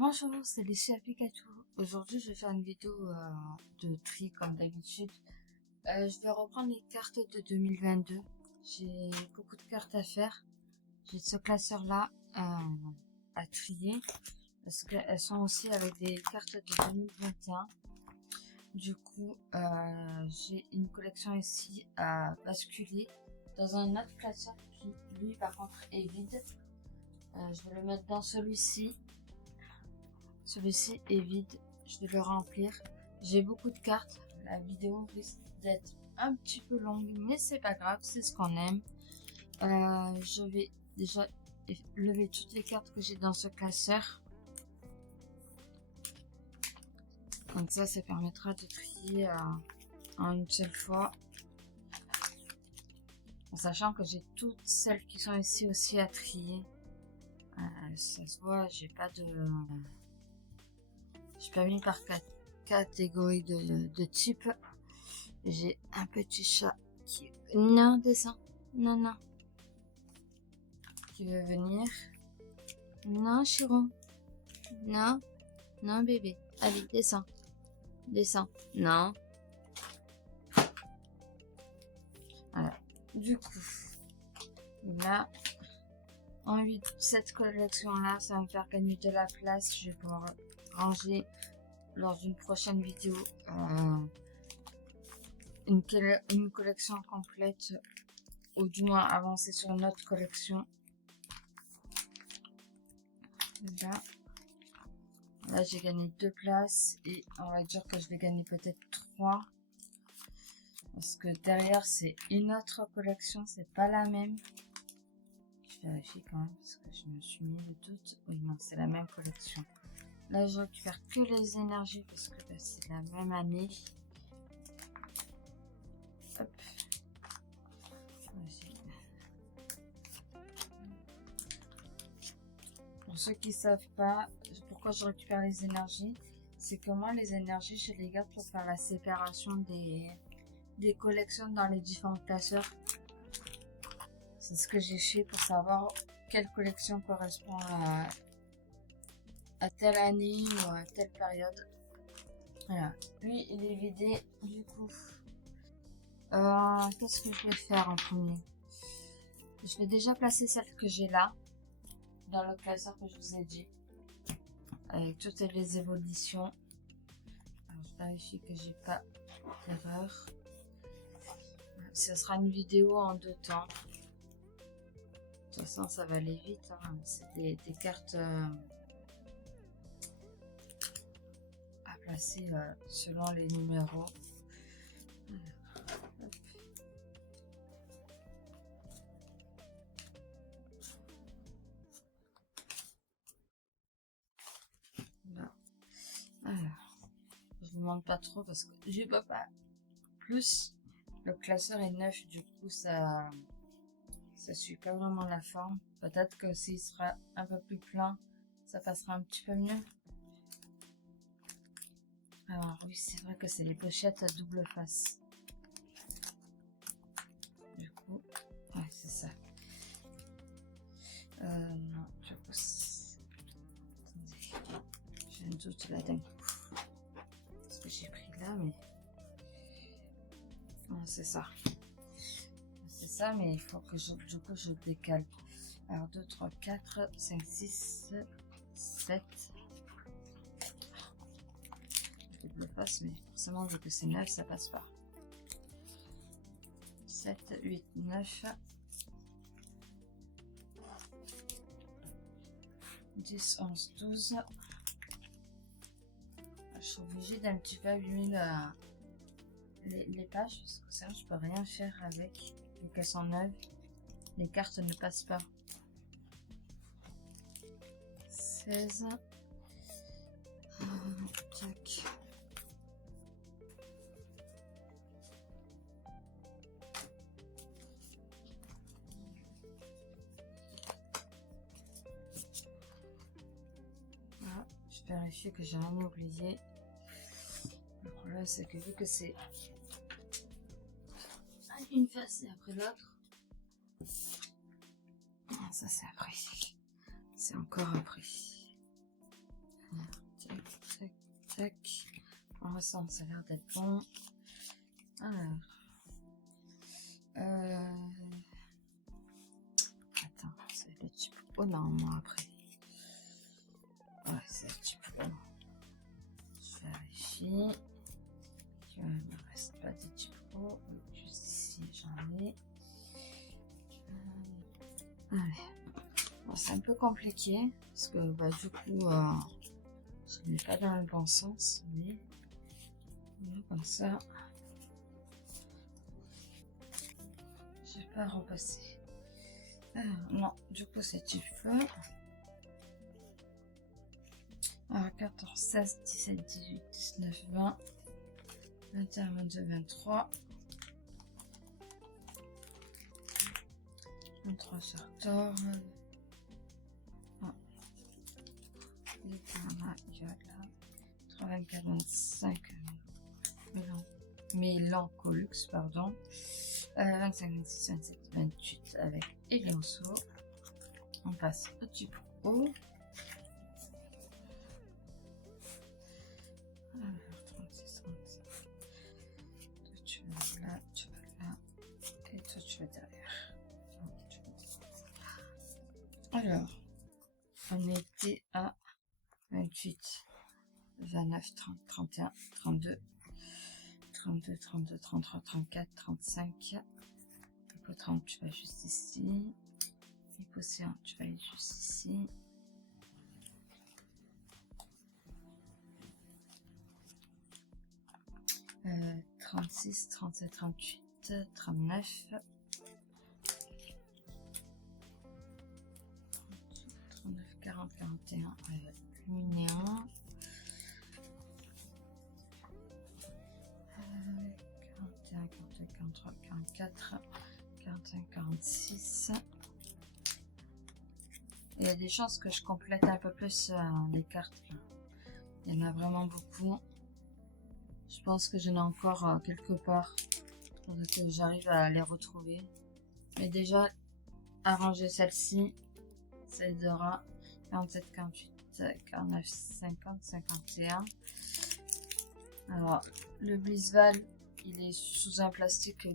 Bonjour, c'est Lucie à Pikachu. Aujourd'hui, je vais faire une vidéo de tri comme d'habitude. Je vais reprendre les cartes de 2022. J'ai beaucoup de cartes à faire. J'ai ce classeur-là à trier parce qu'elles sont aussi avec des cartes de 2021. Du coup, j'ai une collection ici à basculer dans un autre classeur qui, lui, par contre, est vide. Je vais le mettre dans celui-ci. Celui-ci est vide, je vais le remplir. J'ai beaucoup de cartes, la vidéo risque d'être un petit peu longue, mais c'est pas grave, c'est ce qu'on aime. Je vais déjà lever toutes les cartes que j'ai dans ce classeur. Comme ça permettra de trier en une seule fois. En sachant que j'ai toutes celles qui sont ici aussi à trier. Ça se voit, j'ai pas mis par catégorie de type. J'ai un petit chat qui... Non, descend. Non, non. Qui veut venir. Non, Chiron. Non. Non, bébé. Allez, descends. Descends. Non. Voilà. Du coup, là, cette collection-là, ça va me faire gagner de la place. Je vais pouvoir ranger lors d'une prochaine vidéo une collection complète, ou du moins avancer sur une autre collection. Là j'ai gagné 2 places et on va dire que je vais gagner peut-être 3 parce que derrière c'est une autre collection, c'est pas la même. Je vérifie quand même parce que je me suis mis le doute. Oui, non, c'est la même collection. Là je récupère que les énergies parce que c'est la même année. Hop. Pour ceux qui savent pas pourquoi je récupère les énergies, c'est que moi les énergies je les garde pour faire la séparation des collections dans les différents classeurs. C'est ce que j'ai fait pour savoir quelle collection correspond à telle année ou à telle période. Voilà. Lui il est vidé du coup. Qu'est-ce que je vais faire en premier? Je vais déjà placer celle que j'ai là dans le classeur que je vous ai dit, avec toutes les évolutions. Alors, je vérifie que j'ai pas d'erreur. Ce sera une vidéo en 2 temps. De toute façon, ça va aller vite. Hein. C'est des cartes à placer selon les numéros. Alors, je vous montre pas trop parce que je peux pas. Plus, le classeur est neuf, du coup, ça suit pas vraiment la forme. Peut-être que s'il sera un peu plus plein, ça passera un petit peu mieux. Alors oui, c'est vrai que c'est les pochettes à double face. Du coup, ouais, c'est ça. Non, je pense... Attendez, j'ai un doute là d'un coup. Parce que j'ai pris là, mais... Non, c'est ça. C'est ça, mais il faut que du coup, je décale. Alors, 2, 3, 4, 5, 6, 7... double face, mais forcément vu que c'est 9 ça passe pas. 7, 8, 9, 10, 11, 12. Je suis obligée d'un petit peu abîmer les pages parce que ça je peux rien faire avec, vu qu'elles sont neuves. Les cartes ne passent pas. 16. Tac. Je vérifie que j'ai rien oublié. Le problème c'est que vu que c'est une face et après l'autre, ça c'est après, c'est encore après. tac. On ressent, ça a l'air d'être bon. Alors. Attends, c'est le type O normalement après. Ouais, c'est le type O. Je vérifie. Il ne me reste pas de type O. Juste ici, j'en ai. Allez. Bon, c'est un peu compliqué parce que du coup, je n'ai pas dans le bon sens, mais comme ça, je vais pas repasser. Alors, non, du coup, c'est type feu. Alors, 14, 16, 17, 18, 19, 20, 21, 22, 23. 23 sur tort. Il y a là. 84, 25. Mélancholux, pardon. 25, 26, 27, 28 avec Elionso. On passe au type O. Alors, 36, 37. Toi, tu vas là, tu vas là. Et toi, tu vas derrière. Alors, on était à 28, 29, 30, 31, 32. 32, 32, 33, 34, 35. Hypo 30, tu vas juste ici. Hypo C1, tu vas aller juste ici. Euh, 36, 37, 38, 39. 39, 40, 41. Luminéen. 41, 42, 43, 44, 45, 46. Il y a des chances que je complète un peu plus les cartes. Là. Il y en a vraiment beaucoup. Je pense que j'en ai encore quelque part. Pour que j'arrive à les retrouver. Mais déjà, arranger celle-ci, ça aidera. 47, 48, 49, 50, 51. Alors, le Blitzval, il est sous un plastique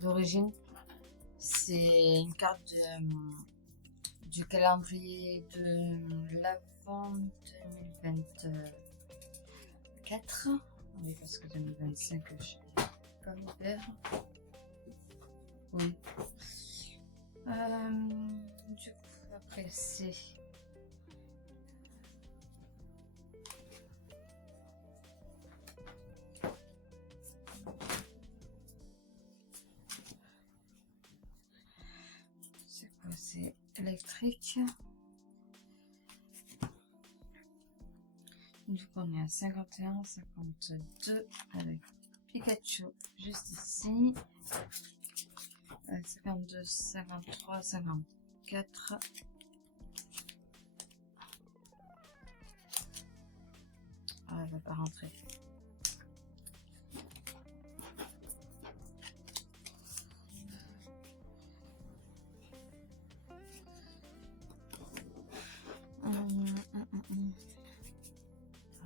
d'origine. C'est une carte du calendrier de l'avant 2024. Oui, parce que 2025, je n'ai pas ouvert. Oui. Du coup, après, c'est... C'est électrique. Du coup, on est à 51, 52 avec Pikachu juste ici. 52, 53, 54. Ah, elle va pas rentrer.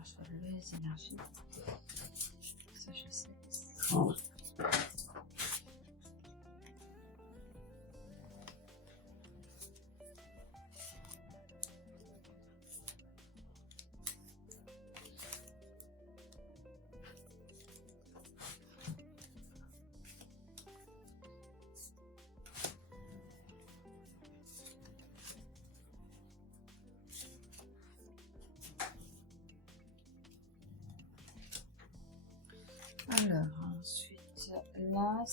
Je vais lever les énergies. Ça, je sais. Alors, ensuite, là,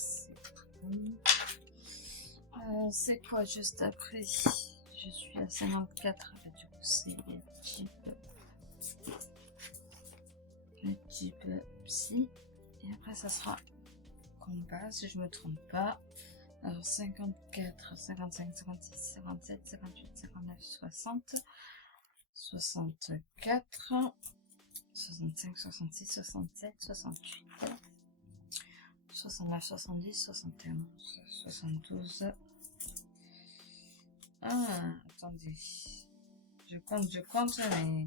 c'est quoi juste après? Je suis à 54, du coup, c'est le type psy. Et après, ça sera combat, si je me trompe pas. Alors, 54, 55, 56, 57, 58, 59, 60, 64. 65, 66, 67, 68, 69, 70, 71, 72. Ah, attendez. Je compte, mais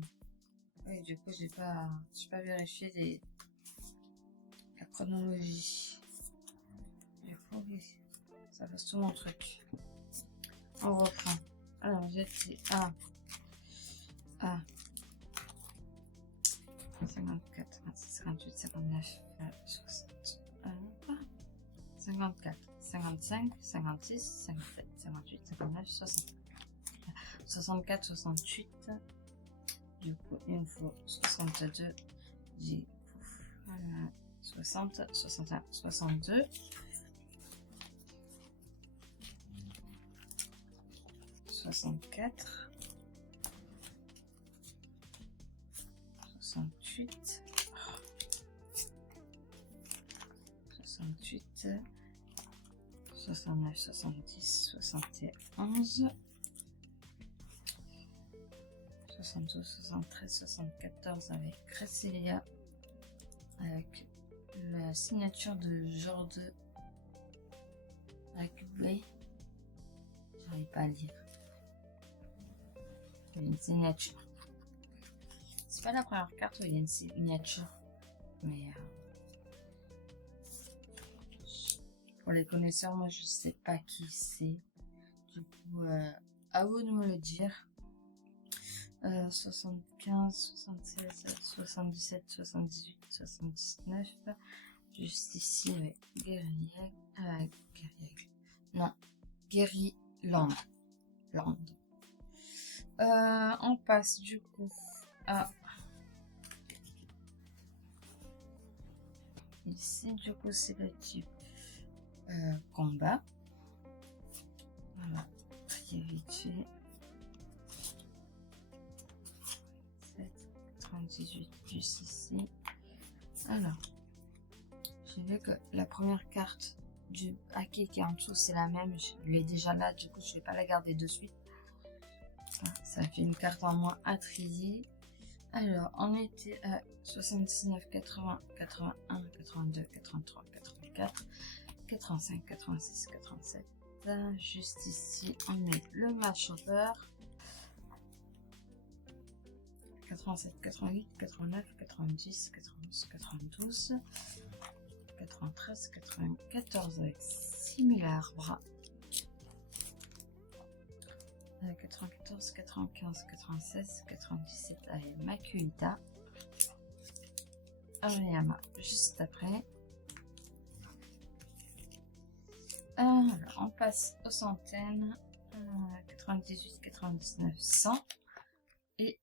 Oui, du coup, j'ai pas vérifié la chronologie. Du coup, oui, ça passe tout mon truc. On reprend. Alors, j'étais à 54, 26, 58, 59, 60, 54, 55, 56, 57, 58, 59, 60. 64, 68. Du coup, il me faut 62. Du coup, 60, 61, 62. 64. 68. 68. 69, 70, 71. 72, 73, 74 avec Cresselia, avec la signature de Georges avec B. J'arrive pas à lire. Il y a une signature. C'est pas la première carte où il y a une signature, mais pour les connaisseurs, moi je sais pas qui c'est. Du coup, à vous de me le dire. 75, 76, 77, 78, 79. Juste ici avec Guéryland. On passe du coup à ici, du coup c'est le type combat. Voilà, trier vite fait. 98 juste ici. Alors, j'ai vu que la première carte du paquet qui est en dessous c'est la même, je l'ai déjà là, du coup je vais pas la garder de suite. Ça fait une carte en moins à trier. Alors, on était à 79, 80, 81, 82, 83, 84, 85, 86, 87. Juste ici, on met le match hopper. 87, 88, 89, 90, 91, 92, 93, 94 avec 6000 arbres. 94, 95, 96, 97 avec Makuhita. Ariyama juste après. Alors, on passe aux centaines. 98, 99, 100. Et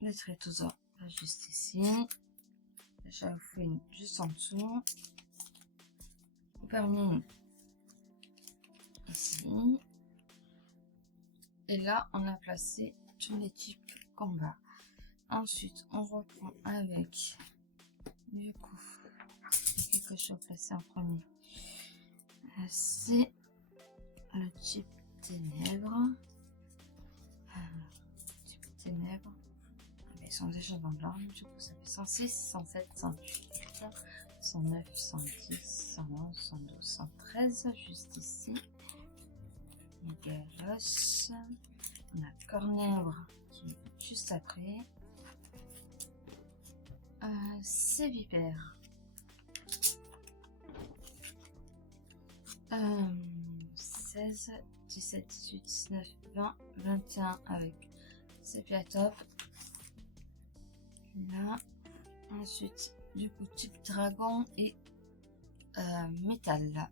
les Trétosaures juste ici. Shaofun juste en dessous. Permine ici. Et là, on a placé tous les types combat. Ensuite, on reprend avec du coup quelque chose placé en premier. C'est le type ténèbres. Type ténèbres. Ils sont déjà dans l'ordre, du coup ça fait 106, 107, 108, 109, 110, 111, 112, 113, juste ici. Mégalos. On a Cornèvre qui est juste après. C'est Vipère. 16, 17, 18, 19, 20, 21 avec Sépiatop. Là, ensuite, du coup, type dragon et métal. Là,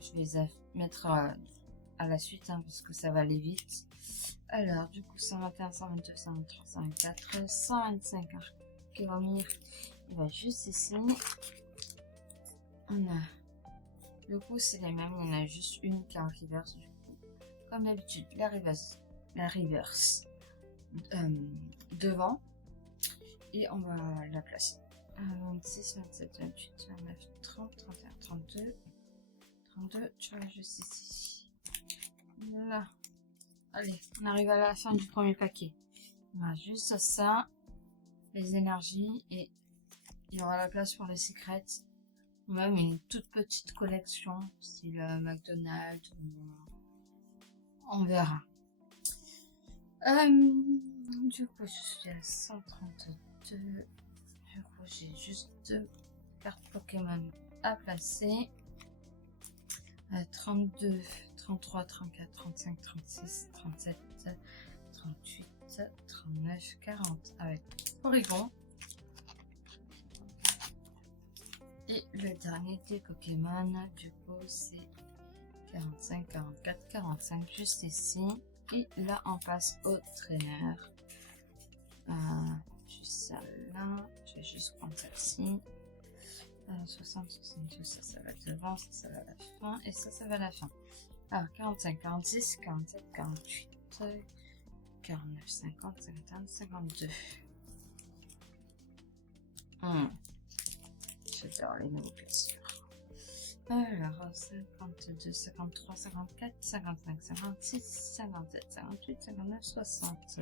je vais les mettre à la suite hein, parce que ça va aller vite. Alors, du coup, 121, 122, 123, 124, 125 Archéromir. Il va juste ici. On a, du coup, c'est les mêmes. Il y en a juste une qui est en reverse. Du coup, comme d'habitude, la reverse devant. Et on va la placer. 26, 27, 28, 29, 30, 31, 32. 32, tu vois, juste ici. Voilà. Allez, on arrive à la fin du premier paquet. On va juste ça, les énergies, et il y aura la place pour les secrets. Ou même une toute petite collection, style McDonald's. On verra. Du coup, je suis à 132. Du coup, j'ai juste 2 cartes Pokémon à placer. 32, 33, 34, 35, 36, 37, 38, 39, 40 avec Porygon. Et le dernier des Pokémon, du coup, c'est 45, 44, 45 juste ici. Et là, on passe au traîneur. Juste celle-là. Je vais juste prendre celle-ci. 60, 62, ça va devant, ça va à la fin. Et ça va à la fin. Alors, 45, 46, 47, 48, 49, 50, 51, 52. J'adore les nouveaux blessures. Alors, 52, 53, 54, 55, 56, 57, 58, 59, 60.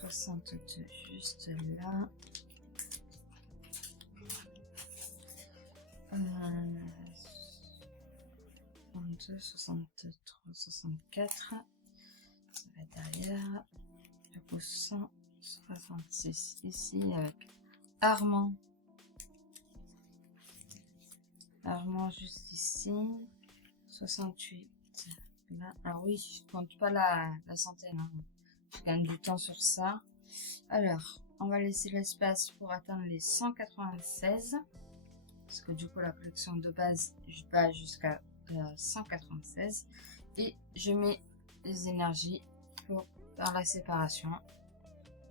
62, juste là. 62, 63, 64. Ça va derrière. Du coup, 166 ici avec Armand. Armand juste ici. 68. Là. Alors oui, je compte pas la centaine. Hein. Je gagne du temps sur ça. Alors, on va laisser l'espace pour atteindre les 196. Parce que du coup, la collection de base, je vais jusqu'à 196. Et je mets les énergies pour faire la séparation.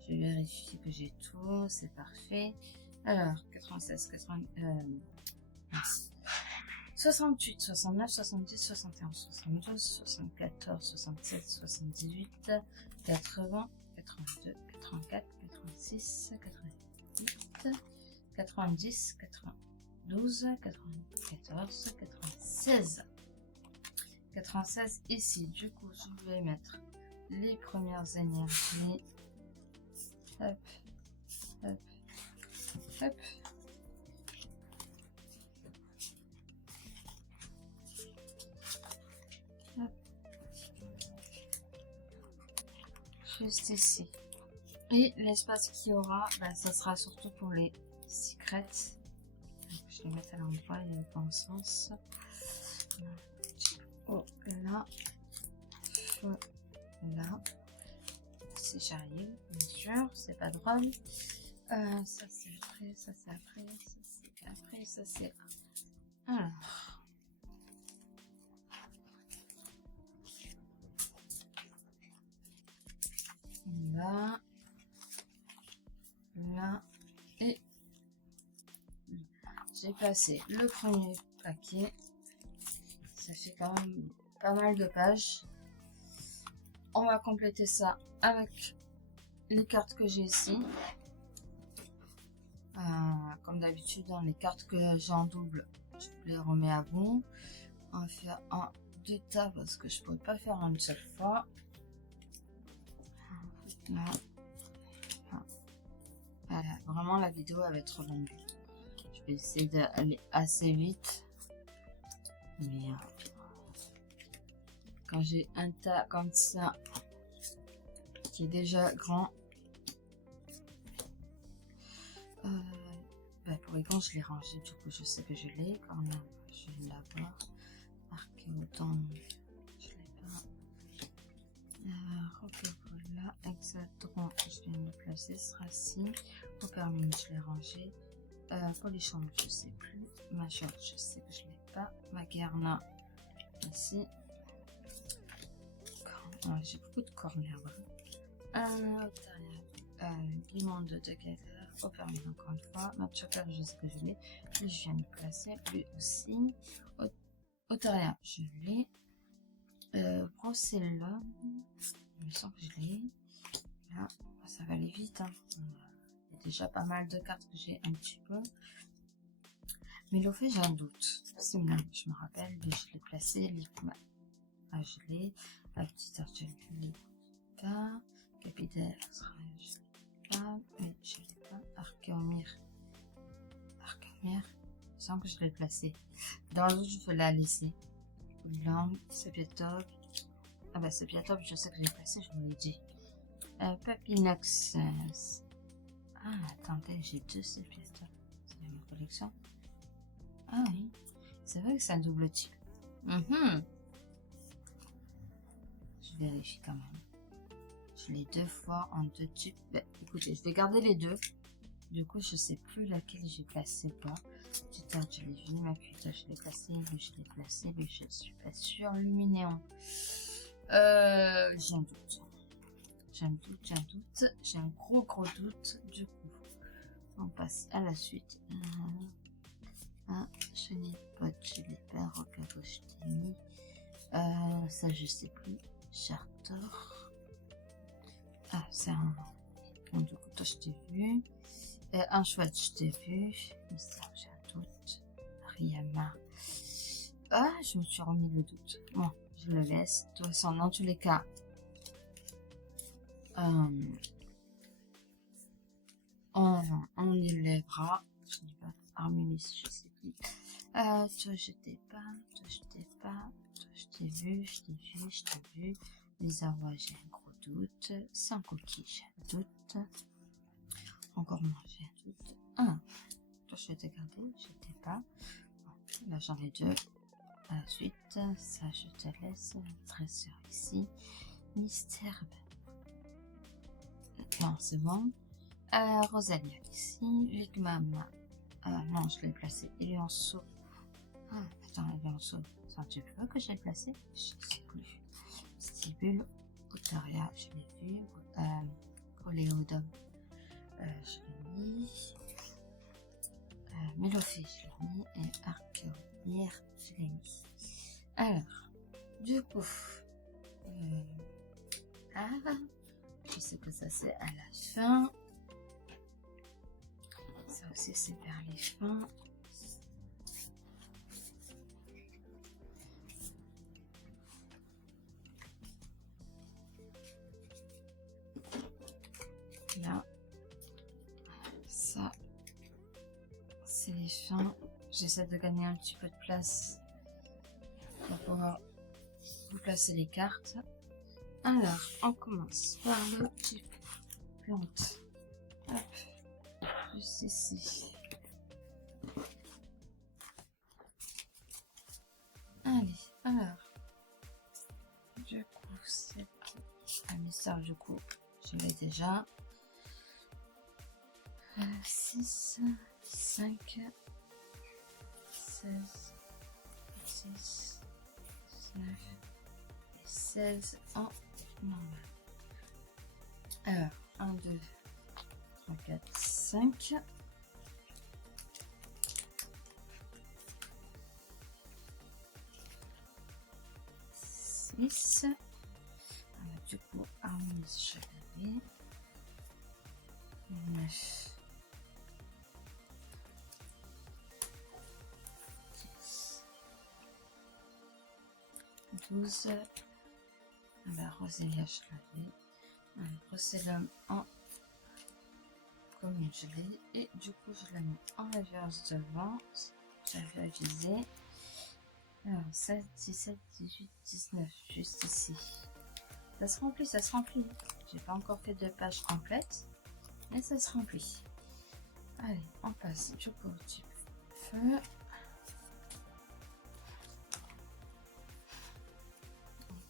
Je vérifie que j'ai tout, c'est parfait. Alors, 96, 80, 68, 69, 70, 71, 72, 74, 77, 78, 80, 82, 84, 86, 88, 90, 92, 94, 96. 96 ici. Du coup, je vais mettre les premières énergies. Hop, hop, hop. Juste ici. Et l'espace qu'il y aura, ça sera surtout pour les secrets. Donc, je vais mettre à l'endroit, il y a le bon sens. Oh, là. Là. Si j'arrive, bien sûr, c'est pas drôle. Ça c'est après, ça c'est après, ça c'est après, ça c'est... Alors... Là, là, et j'ai placé le premier paquet. Ça fait quand même pas mal de pages. On va compléter ça avec les cartes que j'ai ici. Comme d'habitude, dans les cartes que j'ai en double, je les remets à vous. On va faire un, 2 tas parce que je ne pourrais pas faire en une seule fois. Là. Vraiment, la vidéo va être trop longue. Je vais essayer d'aller assez vite. Mais quand j'ai un tas comme ça, qui est déjà grand, pour les gants, je l'ai rangé. Du coup, je sais que je l'ai. Quand même, je vais l'avoir. Archéodon, je l'ai pas. Voilà, Exadron, je viens de le placer, ce sera ci. Opermine, je l'ai rangé. Polichon, je sais plus. Major, je sais que je l'ai pas. Magerna, ici. J'ai beaucoup de corners. Limon de Galère. Opermine, encore une fois. Machoker, je sais que je l'ai. Lui, je viens de le placer. Lui aussi. Otaria, je l'ai. Brocellum, il me semble que je l'ai. Là, ça va aller vite. Hein. Il y a déjà pas mal de cartes que j'ai un petit peu. Mais le fait, j'ai un doute. Simon, je me rappelle, je l'ai placé. Ligma, je l'ai. La petite argile, je l'ai pas. Capitaire, je l'ai pas. Mais je l'ai pas. Archéomir. Archéomir, il me semble que je l'ai placé. Dans l'autre, je vais la laisser. Langue, Sapietov. Ah bah c'est bientôt, je sais que j'ai placé, je vous l'ai dit. Papinox. Ah, attendez, j'ai deux Sepiatop. C'est dans ma collection. Ah oui, c'est vrai que c'est un double type. Je vérifie quand même. Je l'ai deux fois en deux types. Bah, écoutez, je vais garder les deux. Du coup, je sais plus laquelle j'ai placé pas. Putain, je l'ai vu, ma putain, je l'ai placé, lui, je l'ai placé, mais je suis pas sûre. Luminéon. J'ai un doute. J'ai un doute. J'ai un gros doute. Du coup, on passe à la suite. Je n'ai pas, je l'ai pas. Regarde où je t'ai mis. Ça, je sais plus. Chartor. Ah, c'est un. Bon, du coup, toi, je t'ai vu. Un chouette, je t'ai vu. Mystère, j'ai un doute. Riyama. Ah, je me suis remis le doute. Bon, je le laisse. De toute façon, dans tous les cas, on y lèvera. Je dis pas. Armémis, je sais plus. Toi, je t'ai pas. Toi, je t'ai pas. Toi, je t'ai vu. Je t'ai vu. Les arrois, j'ai un gros doute. Sans coquille, j'ai un doute. Encore moins, j'ai un doute. Toi, je t'ai gardé, je t'ai pas. Bon, là, j'en ai deux. Ensuite, ça, je te laisse. Trésor ici. Mystère. Non, c'est bon. Rosalia ici. Ligmam. Non, je l'ai placé. Il est en saut. Attends, il est en saut. Ça, tu veux que je l'ai placé? Je sais plus. Stibule. Otaria, je l'ai vu. Coléodome. Je l'ai mis. Mélophée, je l'ai mis. Et Archéolière, je l'ai mis. Alors, du coup, je sais que ça c'est à la fin. Ça aussi c'est vers les fins. Là, ça, c'est les fins. J'essaie de gagner un petit peu de place pour pouvoir vous placer les cartes. Alors, on commence par le type plante. Hop, juste ici. Allez, alors, du coup, c'est un mystère, du coup, je l'ai déjà. 6, 5, 16, 6, 9 et 16 en normal. Alors, 1, 2, 3, 4, 5. 6. Alors, du coup, harmonie, je l'avais. 9. 10. 12. Alors, Rosélia, je l'avais. Procellum en commune, je l'ai. Et du coup, je la mets en réverse devant. J'avais avisé. Alors, 16, 17, 18, 19, juste ici. Ça se remplit, ça se remplit. J'ai pas encore fait de page complète, mais ça se remplit. Allez, on passe du coup au type feu.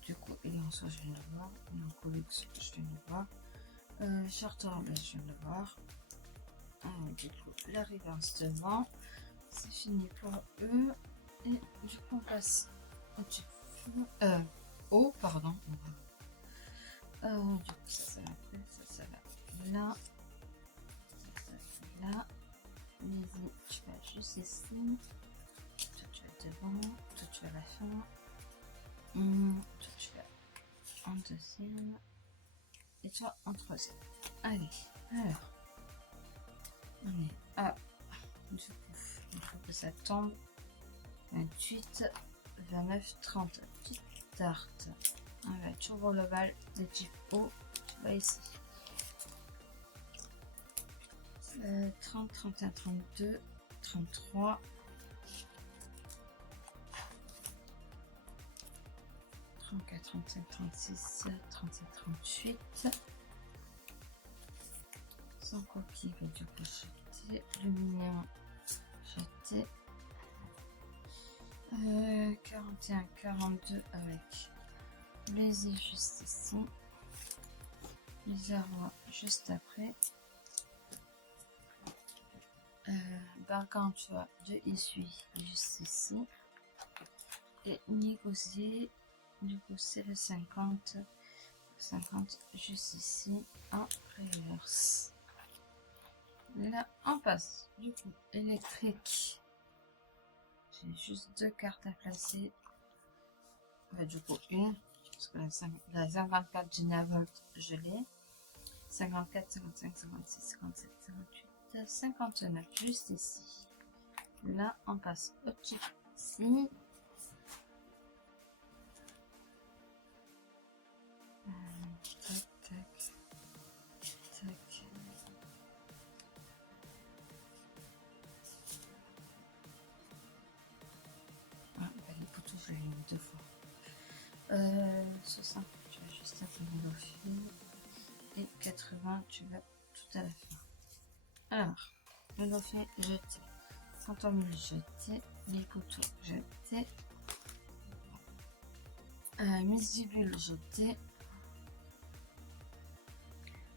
Du coup, il est en soi, je viens de le voir. Il est en collection, je viens de le voir. Charter, je viens de le voir. Du coup, la reverse devant. C'est fini pour eux. Et du coup, on passe au type feu. Pardon. Du coup, ça va plus, ça va là. Ça va là. Vas-y, tu vas juste ici. Toi, tu vas devant. Toi, tu vas à la fin. Toi, tu vas en deuxième. Et toi, en troisième. Allez, alors. On est à. Du coup, il faut que ça tombe. 28, 29, 30. Petite tarte. On va toujours le bal de type O. Tu vas ici. 30, 31, 32, 33, 34, 35, 36, 37, 38. Sans coquille, va du coup jeter. Aluminium, jeter. 41, 42 avec les i juste ici. Les arbres juste après. Gargantua de essuie juste ici. Et négocier, du coup c'est le 50. 50 juste ici en reverse. Là on passe du coup électrique. J'ai juste 2 cartes à placer. Du coup une parce que la 54 Gigavolt je l'ai. 54, 55, 56, 57, 58, 59 juste ici. Là on passe au-dessus ici. Tac, tac, tac. Ah, bah, les poteaux, je l'ai mis 2 fois. 60, tu vas juste un peu au fil. Et 80, tu vas tout à la fin. Alors, le dauphin jeté. Fantôme jeté. Les poteaux jetés. Misibule jeté.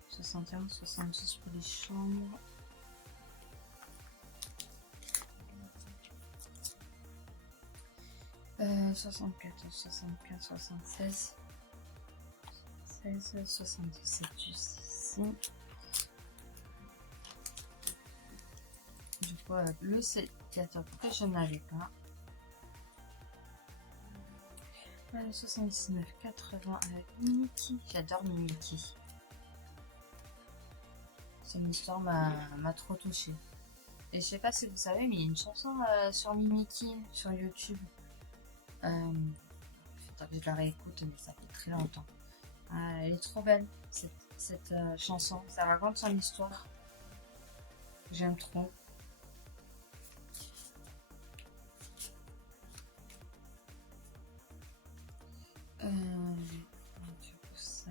61, 72 pour les chambres. Euh, 74, 75, 76. 16, 77 juste ici. Du coup, le sécateur que je n'avais pas. 79, 80 avec Mimiki. J'adore Mimiki. Son histoire m'a trop touchée. Et je sais pas si vous savez, mais il y a une chanson sur Mimiki sur YouTube. Faudra que je la réécoute, mais ça fait très longtemps. Elle est trop belle, cette chanson. Ça raconte son histoire. J'aime trop. Du coup, ça,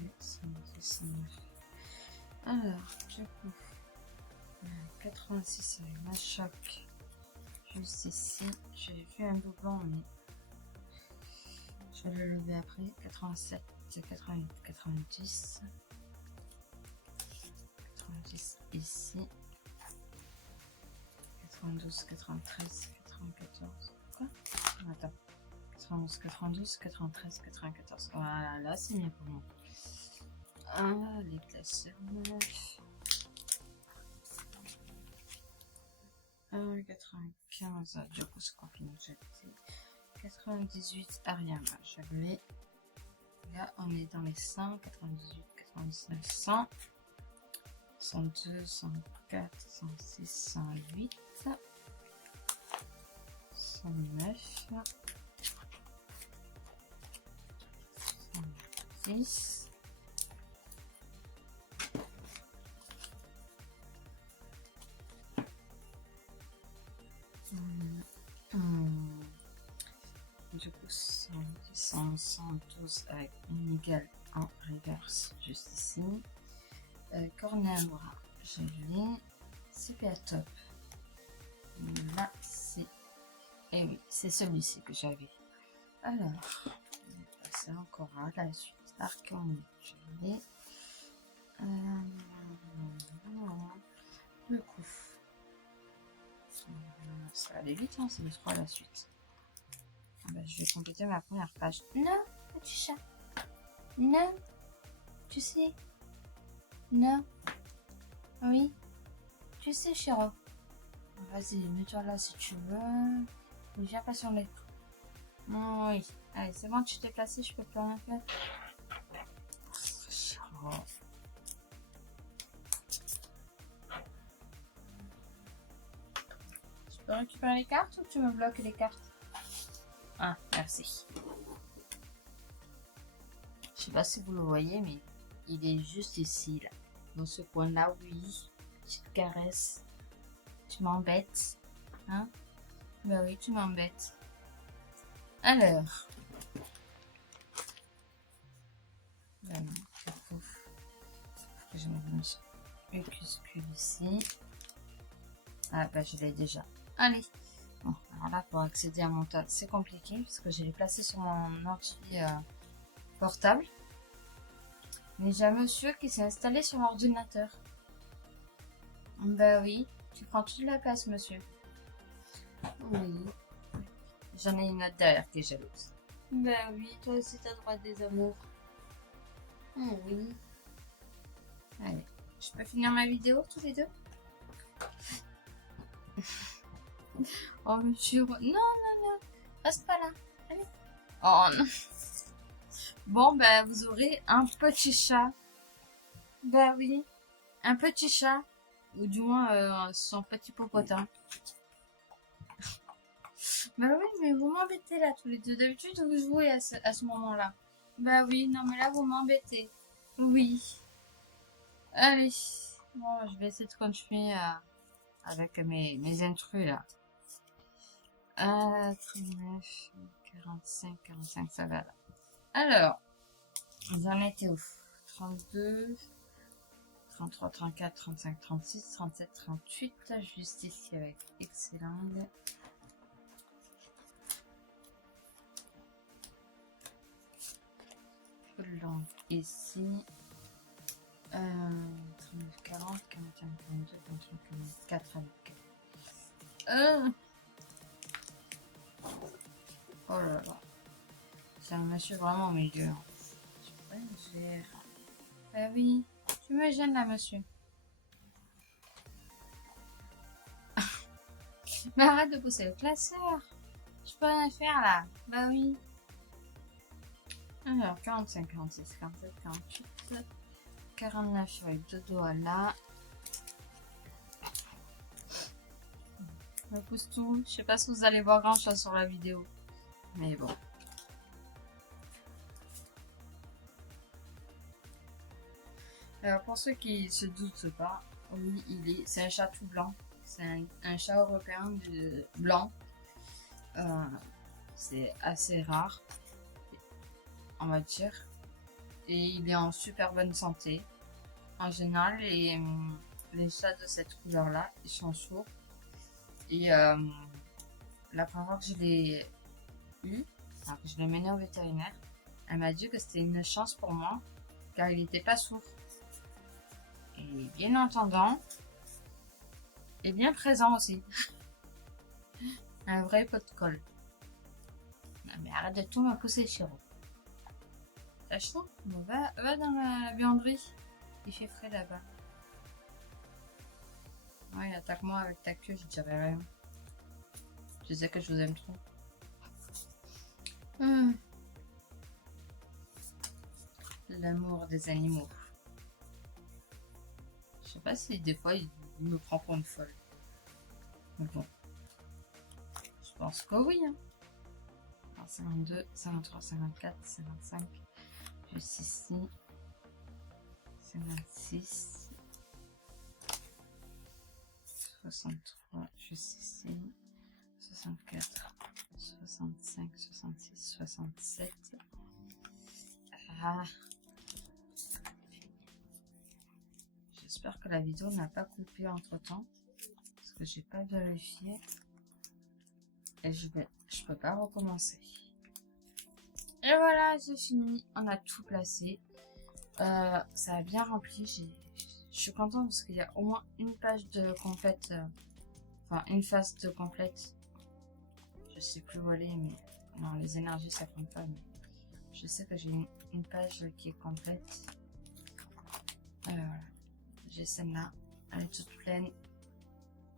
et 119. Alors, du coup, 86 avec ma choc. Juste ici. J'ai vu un doublon, mais je vais le lever après. 87, 88, 90. 90 ici. 92, 93, 94. Quoi? Attends. 91, 92, 93, 94. Voilà, là c'est mieux pour moi. Les classes 9. 95, du coup, ce qu'on finit de jeter. 98, Ariama, je l'ai. Là, on est dans les 100, 98, 99, 100. 102, 104, 106, 108. 109. 110. Du coup, 110, 112 avec Miguel en reverse juste ici. Cornabra, je l'ai. Super top. Là, c'est. Et oui, c'est celui-ci que j'avais. Alors, on va passer encore à la suite. Arcane, je l'ai. Le coup. Ça va aller vite, hein, c'est le 3 à la suite. Ah bah, je vais compléter ma première page. Non, petit chat. Non, tu sais. Non. Oui. Tu sais, chéro. Vas-y, mets-toi là si tu veux. Viens pas sur les. Oui. Allez, c'est bon, tu t'es placé, je peux plus rien faire. Chéro. Tu peux récupérer les cartes ou tu me bloques les cartes? Ah, merci. Je sais pas si vous le voyez, mais il est juste ici, là. Dans ce coin-là, oui. Petite caresse. Tu m'embêtes. Hein? Bah oui, tu m'embêtes. Alors. Ben non, du coup, faut que je me mette minuscule ici. Ah bah je l'ai déjà. Allez. Bon, alors là pour accéder à mon tas, c'est compliqué parce que je l'ai placé sur mon ordi portable. Mais j'ai un monsieur qui s'est installé sur l'ordinateur. Bah oui, tu prends toute la place, monsieur. Oui. J'en ai une autre derrière qui est jalouse. Bah oui, toi aussi t'as droit des amours. Oui. Allez, je peux finir ma vidéo tous les deux? Oh monsieur, non, non, non, reste pas là. Allez. Oh non. Bon, bah vous aurez un petit chat. Bah oui, un petit chat. Ou du moins son petit popotin. Bah oui, mais vous m'embêtez là tous les deux. D'habitude, vous jouez à ce moment-là. Bah oui, non mais là, vous m'embêtez. Oui. Allez. Bon, je vais essayer de continuer avec mes intrus là. 39, 45, ça va là. Alors, j'en étais où? 32, 33, 34, 35, 36, 37, 38. Juste ici avec excellent. Long ici. 39, 40, 41, 42, 23, 44 avec. Oh là là. C'est un monsieur vraiment au milieu. Je pourrais le faire. Bah oui, tu me gênes là, monsieur. Mais arrête de pousser le classeur. Je peux rien faire là. Bah oui. Alors, 45, 46, 47, 48, 49 avec deux doigts là. Je pousse tout. Je sais pas si vous allez voir grand chose sur la vidéo. Mais bon. Alors, pour ceux qui se doutent pas, oui, c'est un chat tout blanc. C'est un chat européen blanc. C'est assez rare, on va dire. Et il est en super bonne santé. En général, les chats de cette couleur-là, ils sont sourds. Et la première fois que je l'ai eu, alors que je l'ai mené au vétérinaire, elle m'a dit que c'était une chance pour moi, car il n'était pas sourd. Et bien entendant, et bien présent aussi. Un vrai pot de colle. Non, mais arrête de tout me pousser, Chiro. T'as chaud? Va dans la buanderie. Il fait frais là-bas. Ouais, attaque-moi avec ta queue, je dirais rien. Je sais que je vous aime trop. L'amour des animaux. Je sais pas si des fois il me prend pour une folle. Mais bon. Je pense que oui. Hein. Alors, 52, 53, 54, 55. Juste ici. 56. 63. Juste ici. 64. 65, 66, 67. Ah. J'espère que la vidéo n'a pas coupé entre temps. Parce que j'ai pas vérifié. Et je peux pas recommencer. Et voilà, c'est fini. On a tout placé. Ça a bien rempli. Je suis contente parce qu'il y a au moins une page de complète. Enfin, une phase de complète. Je sais plus où elle est, mais non, les énergies ça compte pas. Mais je sais que j'ai une page qui est complète. Voilà. J'ai celle-là. Elle est toute pleine.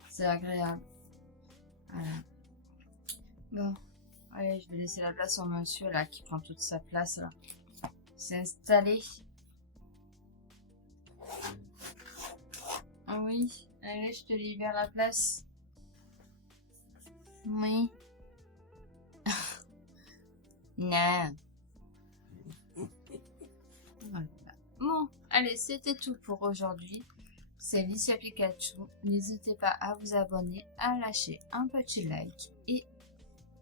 C'est agréable. Voilà. Bon. Allez, je vais laisser la place au monsieur là qui prend toute sa place là. C'est installé. Ah oui. Allez, je te libère la place. Oui. Non. Voilà. Bon, allez, c'était tout pour aujourd'hui. C'est Licia Pikachu. N'hésitez pas à vous abonner, à lâcher un petit like et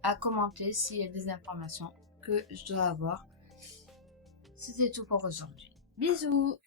à commenter s'il y a des informations que je dois avoir. C'était tout pour aujourd'hui. Bisous!